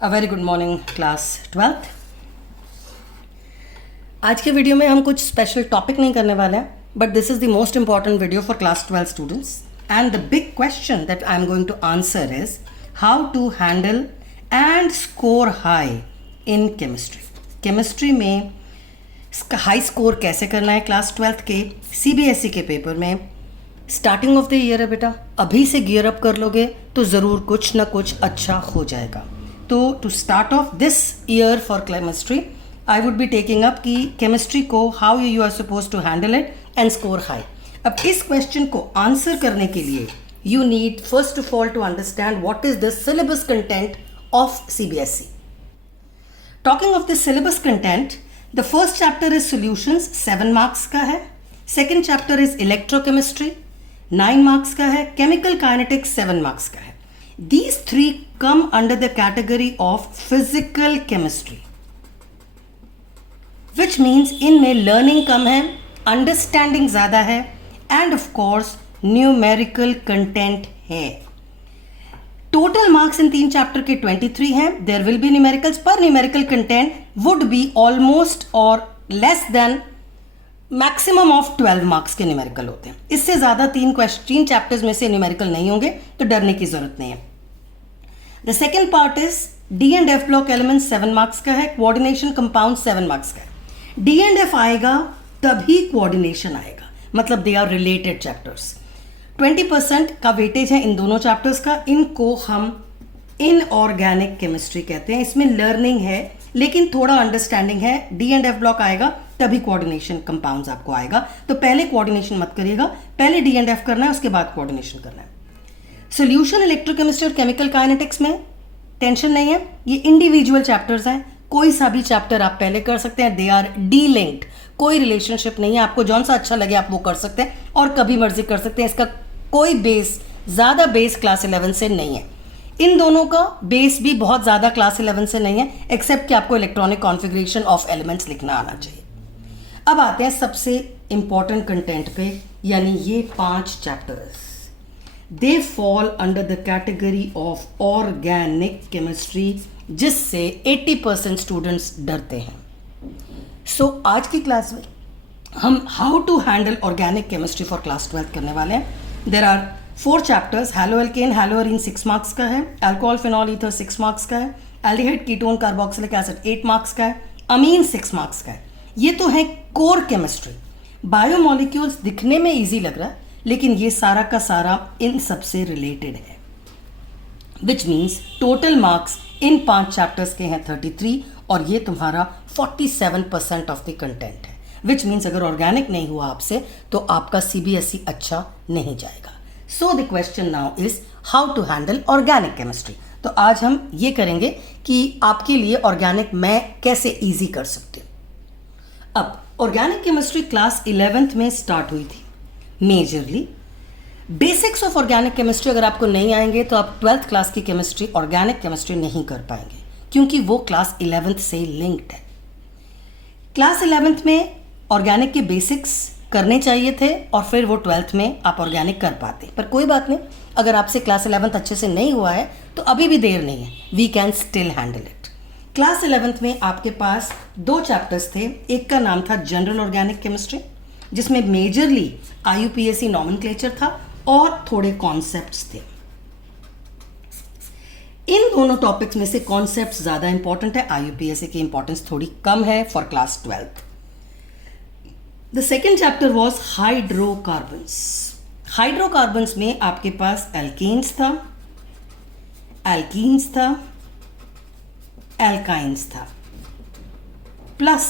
A very good morning class 12th। आज के video में हम कुछ स्पेशल टॉपिक नहीं करने वाले हैं, but this is the most important video for class 12 students and the big question that I am going to answer is how to handle and score high in chemistry. Chemistry में high score कैसे करना है class 12th के CBSE के paper में। Starting of the year है बेटा, अभी से गियर अप कर लोगे तो ज़रूर कुछ ना कुछ अच्छा हो जाएगा। तो to start off this year for chemistry I would be taking up कि केमिस्ट्री को how you are suppose to handle it and score high. अब इस क्वेश्चन को आंसर करने के लिए you need first of all to understand what is the syllabus content of CBSE. Talking of the syllabus content, the first chapter is solutions 7 marks का है, second chapter is electrochemistry 9 marks का है, chemical kinetics 7 marks का है। These three come under the category of physical chemistry, which means इनमें learning कम है, understanding ज़्यादा है and of course numerical content है। Total marks इन 3 चैप्टर के 23 हैं। There will be numericals, पर numerical content would be almost or less than maximum of 12 marks के numerical होते हैं। इससे ज़्यादा 3 चैप्टर्स में से न्यूमेरिकल नहीं होंगे, तो डरने की ज़रूरत नहीं है। The second part is D and F block element 7 marks का है, कोऑर्डिनेशन कंपाउंड 7 मार्क्स का है। डी एंड एफ आएगा तभी कोऑर्डिनेशन आएगा, मतलब दे आर रिलेटेड चैप्टर्स। 20% का वेटेज है इन दोनों चैप्टर्स का। इनको हम इनऑर्गेनिक केमिस्ट्री कहते हैं। इसमें लर्निंग है लेकिन थोड़ा अंडरस्टैंडिंग है। डी एंड एफ ब्लॉक आएगा तभी कोऑर्डिनेशन कंपाउंड्स आपको आएगा, तो पहले कोऑर्डिनेशन मत करिएगा, पहले डी एंड एफ करना है, उसके बाद कोऑर्डिनेशन करना है। सॉल्यूशन इलेक्ट्रोकेमिस्ट्री और केमिकल काइनेटिक्स में टेंशन नहीं है, ये इंडिविजुअल चैप्टर्स हैं, कोई सा भी चैप्टर आप पहले कर सकते हैं। दे आर डी लिंक्ड, कोई रिलेशनशिप नहीं है। आपको जौन सा अच्छा लगे आप वो कर सकते हैं और कभी मर्जी कर सकते हैं। इसका कोई बेस, ज़्यादा बेस क्लास 11 से नहीं है। इन दोनों का बेस भी बहुत ज़्यादा क्लास 11 से नहीं है, एक्सेप्ट कि आपको इलेक्ट्रॉनिक कॉन्फ़िगरेशन ऑफ एलिमेंट्स लिखना आना चाहिए। अब आते हैं सबसे इंपॉर्टेंट कंटेंट पे, यानी ये 5 chapters they fall under the category of organic chemistry, जिससे 80% स्टूडेंट्स डरते हैं। सो आज की क्लास में हम how to handle organic chemistry for class 12 करने वाले हैं। There are 4 chapters. Haloalkane haloarene 6 marks का है, अल्कोहल फिनॉल ईथर 6 मार्क्स का है, aldehyde ketone carboxylic acid 8 marks का है, अमीन 6 मार्क्स का है। ये तो है कोर केमिस्ट्री। बायोमोलिक्यूल्स दिखने में इजी लग रहा है, लेकिन ये सारा का सारा इन सबसे रिलेटेड है, which means total marks in 5 chapters के हैं 33, और ये तुम्हारा 47% ऑफ द कंटेंट है। विच मीन्स अगर ऑर्गेनिक नहीं हुआ आपसे तो आपका सीबीएसई अच्छा नहीं जाएगा। So the question now is how to handle organic chemistry. तो आज हम ये करेंगे कि आपके लिए ऑर्गेनिक मैं कैसे ईजी कर सकती हूँ। अब ऑर्गेनिक केमिस्ट्री क्लास 11th में स्टार्ट हुई थी majorly. Basics of organic chemistry अगर आपको नहीं आएंगे तो आप 12th क्लास की केमिस्ट्री, ऑर्गेनिक केमिस्ट्री नहीं कर पाएंगे, क्योंकि वो क्लास 11th से लिंक्ड है। क्लास 11th में ऑर्गेनिक के बेसिक्स करने चाहिए थे और फिर वो 12th में आप ऑर्गेनिक कर पाते, पर कोई बात नहीं, अगर आपसे क्लास 11th अच्छे से नहीं हुआ है तो अभी भी देर नहीं है, we can still handle it. Class 11th में आपके पास 2 चैप्टर्स थे। एक का नाम था जनरल ऑर्गेनिक केमिस्ट्री, जिसमें मेजरली आईयूपीएसी नॉमेनक्लेचर था और थोड़े कॉन्सेप्ट्स थे। इन दोनों टॉपिक्स में से कॉन्सेप्ट्स ज़्यादा इंपॉर्टेंट है, आईयूपीएसी की इंपॉर्टेंस थोड़ी कम है for class 12th। The second chapter was hydrocarbons. Hydrocarbons में आपके पास एल्केन्स था, एल्कीन्स था, एल्काइंस था, प्लस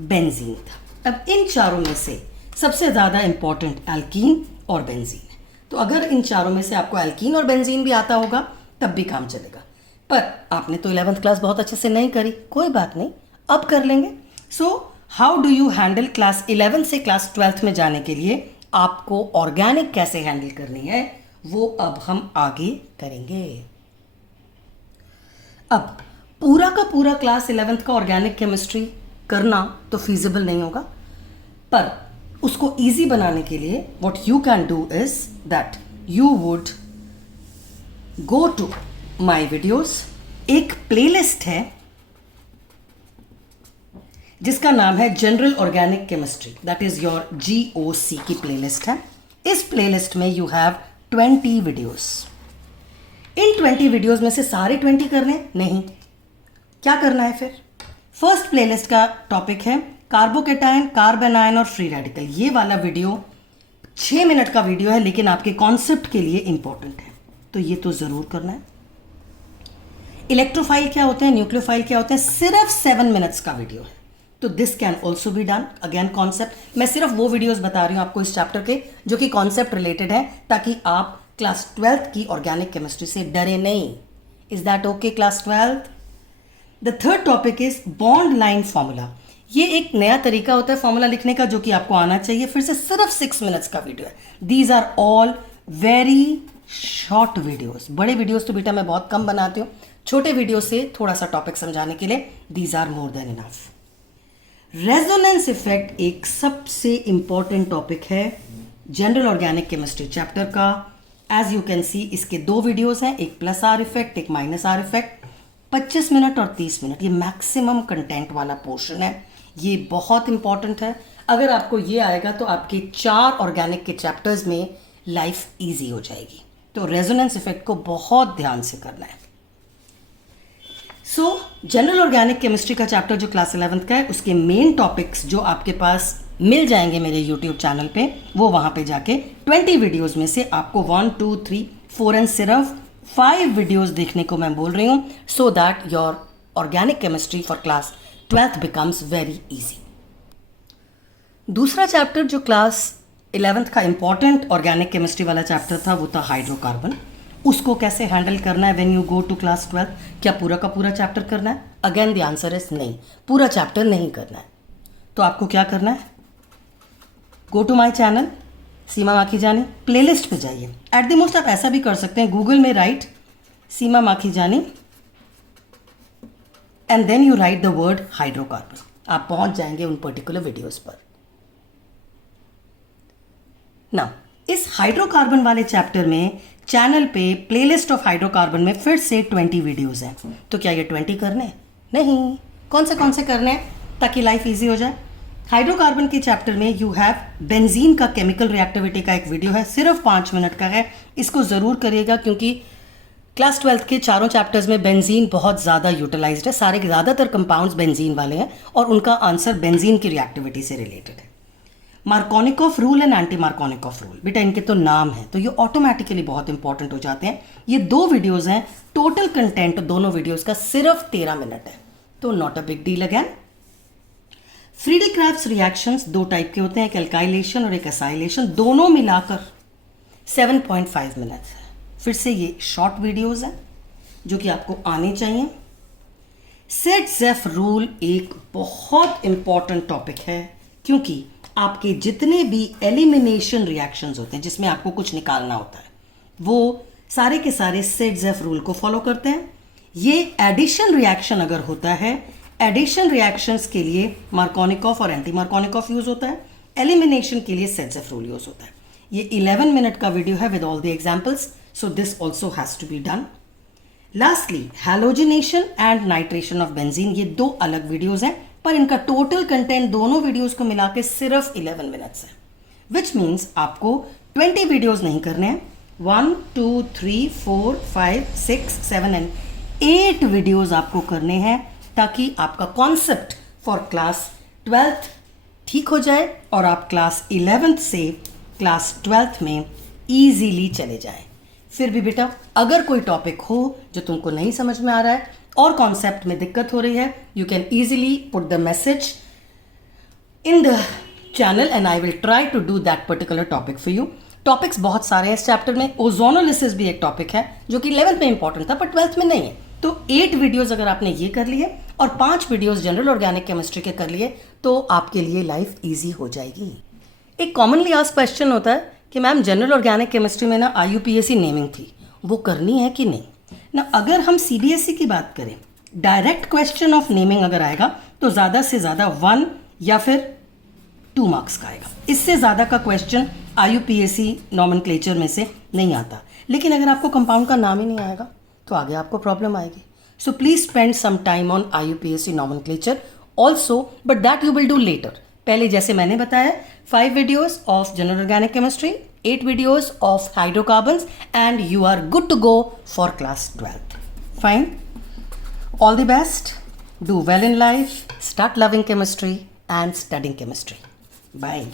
बेंजीन था। अब इन चारों में से सबसे ज़्यादा इंपॉर्टेंट एल्कीन और बेंजीन है। तो अगर इन चारों में से आपको एल्कीन और बेंजीन भी आता होगा तब भी काम चलेगा, पर आपने तो 11th क्लास बहुत अच्छे से नहीं करी, कोई बात नहीं, अब कर लेंगे। So how do you handle class 11 से क्लास 12th में जाने के लिए आपको ऑर्गेनिक कैसे हैंडल करनी है वो अब हम आगे करेंगे। अब पूरा का पूरा क्लास 11th का ऑर्गेनिक केमिस्ट्री करना तो फीजिबल नहीं होगा, पर उसको इजी बनाने के लिए what you can do is that you would go to my videos एक प्लेलिस्ट है जिसका नाम है general organic chemistry, that is your GOC की प्लेलिस्ट है। इस प्लेलिस्ट में यू हैव 20 वीडियोस। इन 20 वीडियोस में से सारे 20 करने नहीं, क्या करना है फिर? फर्स्ट प्लेलिस्ट का टॉपिक है कार्बोकेटायन, कार्बन आयन और फ्री रेडिकल। ये वाला वीडियो 6 मिनट का वीडियो है, लेकिन आपके कॉन्सेप्ट के लिए इंपॉर्टेंट है, तो ये तो जरूर करना है। इलेक्ट्रोफाइल क्या होते हैं, न्यूक्लियोफाइल क्या होते हैं, सिर्फ 7 मिनट्स का वीडियो है, तो this can also be done. Again concept, मैं सिर्फ वो वीडियोस बता रही हूं आपको इस चैप्टर के जो कि कॉन्सेप्ट रिलेटेड है, ताकि आप क्लास 12th की ऑर्गेनिक केमिस्ट्री से डरे नहीं। Is that okay class 12th? The third topic is bond line formula. ये एक नया तरीका होता है फॉर्मूला लिखने का जो कि आपको आना चाहिए। फिर से सिर्फ 6 मिनट्स का वीडियो है। These are all very short videos. बड़े वीडियोस तो बेटा मैं बहुत कम बनाती हूँ, छोटे वीडियो से थोड़ा सा टॉपिक समझाने के लिए these are more than enough. Resonance effect एक सबसे इंपॉर्टेंट टॉपिक है जनरल ऑर्गेनिक केमिस्ट्री चैप्टर का। एज यू कैन सी इसके 2 वीडियोस हैं, एक प्लस आर इफेक्ट, एक माइनस आर इफेक्ट। 25 मिनट और 30 मिनट, ये मैक्सिमम कंटेंट वाला पोर्शन है। ये बहुत इंपॉर्टेंट है। अगर आपको ये आएगा तो आपके 4 ऑर्गेनिक के चैप्टर्स में लाइफ ईजी हो जाएगी। तो रेजोनेंस इफेक्ट को बहुत ध्यान से करना है। सो जनरल ऑर्गेनिक केमिस्ट्री का चैप्टर जो क्लास 11th का है, उसके मेन टॉपिक्स जो आपके पास मिल जाएंगे मेरे यूट्यूब चैनल पे, वो वहां पे जाके 20 वीडियोस में से आपको 1, 2, 3, 4 एंड सिर्फ 5 वीडियोस देखने को मैं बोल रही हूं, so that your organic chemistry for class 12th becomes very easy. दूसरा चैप्टर जो क्लास 11th का इंपॉर्टेंट ऑर्गेनिक केमिस्ट्री वाला चैप्टर था वो था हाइड्रोकार्बन। उसको कैसे हैंडल करना है when you go to class 12th? क्या पूरा का पूरा चैप्टर करना है? अगेन द आंसर इज नहीं, पूरा चैप्टर नहीं करना है। तो आपको क्या करना है? Go to my channel Seema Makhijani, playlist पे जाइए। एट द मोस्ट आप ऐसा भी कर सकते हैं, गूगल में write Seema Makhijani and then you write the word hydrocarbon, आप पहुंच जाएंगे उन पर्टिकुलर वीडियोस पर। ना इस हाइड्रोकार्बन वाले चैप्टर में चैनल पे प्लेलिस्ट ऑफ हाइड्रोकार्बन में फिर से 20 वीडियोस हैं। तो क्या ये 20 करने? नहीं। कौन से करने हैं ताकि लाइफ इजी हो जाए? हाइड्रोकार्बन के चैप्टर में यू हैव बेंजीन का केमिकल रिएक्टिविटी का एक वीडियो है, सिर्फ 5 मिनट का है। इसको ज़रूर करिएगा क्योंकि क्लास 12th के चारों चैप्टर्स में बेंजीन बहुत ज़्यादा यूटिलाइज्ड है। सारे के ज़्यादातर कंपाउंड्स बेंजीन वाले हैं और उनका आंसर बेंजीन की रिएक्टिविटी से रिलेटेड है। Markovnikov rule and anti Markovnikov rule, बेटा इनके तो नाम है तो ये ऑटोमेटिकली बहुत इंपॉर्टेंट हो जाते हैं। ये 2 वीडियोज़ हैं, टोटल कंटेंट दोनों वीडियोज़ का सिर्फ 13 मिनट है, तो not a big deal. Again Friedel Crafts reactions 2 type के होते हैं, एक एल्काइलेशन और एक एसाइलेशन, दोनों मिलाकर 7.5 मिनट्स है। फिर से ये शॉर्ट वीडियोस हैं जो कि आपको आने चाहिए। सेट-ज़ेफ रूल एक बहुत इंपॉर्टेंट टॉपिक है क्योंकि आपके जितने भी एलिमिनेशन रिएक्शंस होते हैं जिसमें आपको कुछ निकालना होता है, वो सारे के सारे सेट-ज़ेफ रूल को फॉलो करते हैं। ये एडिशन रिएक्शन अगर होता है, एडिशन रिएक्शंस के लिए मार्कोनिकॉफ और एंटी मार्कोनिकॉफ यूज होता है, एलिमिनेशन के लिए सेट-ज़ेफ रूल यूज होता है। ये 11 मिनट का वीडियो है with all the examples, so this also has to be done. Lastly halogenation and nitration of benzene, ये 2 अलग वीडियोस हैं पर इनका टोटल कंटेंट दोनों वीडियोस को मिला के सिर्फ 11 मिनट्स है, विच मीन्स आपको 20 वीडियोस नहीं करने हैं। 1, 2, 3, 4, 5, 6, 7 एंड 8 वीडियोस आपको करने हैं ताकि आपका कॉन्सेप्ट फॉर क्लास 12th ठीक हो जाए और आप क्लास 11th से क्लास 12th में ईजीली चले जाएं। फिर भी बेटा अगर कोई टॉपिक हो जो तुमको नहीं समझ में आ रहा है और कॉन्सेप्ट में दिक्कत हो रही है, you can easily put the message in the channel and I will try to do that particular topic for you. Topics बहुत सारे हैं इस चैप्टर में। ओजोनोलिसिस भी एक टॉपिक है जो कि 11th में इंपॉर्टेंट था पर 12th में नहीं है। तो 8 वीडियोस अगर आपने ये कर लिए और 5 वीडियोस जनरल ऑर्गेनिक केमिस्ट्री के कर लिए तो आपके लिए लाइफ ईजी हो जाएगी। एक कॉमनली आस्क्ड क्वेश्चन होता है कि मैम जनरल ऑर्गेनिक केमिस्ट्री में ना IUPAC नेमिंग थी, वो करनी है कि नहीं ना? अगर हम CBSE की बात करें, डायरेक्ट क्वेश्चन ऑफ नेमिंग अगर आएगा तो ज़्यादा से ज़्यादा 1 या फिर 2 मार्क्स का आएगा। इससे ज़्यादा का क्वेश्चन IUPAC नॉमेनक्लेचर में से नहीं आता। लेकिन अगर आपको कंपाउंड का नाम ही नहीं आएगा तो आगे आपको प्रॉब्लम आएगी। So please spend some time on IUPAC nomenclature also, but that you will do later. पहले जैसे मैंने बताया 5 videos of general organic chemistry, 8 videos of hydrocarbons, and you are good to go for class 12. Fine. All the best. Do well in life. Start loving chemistry and studying chemistry. Bye.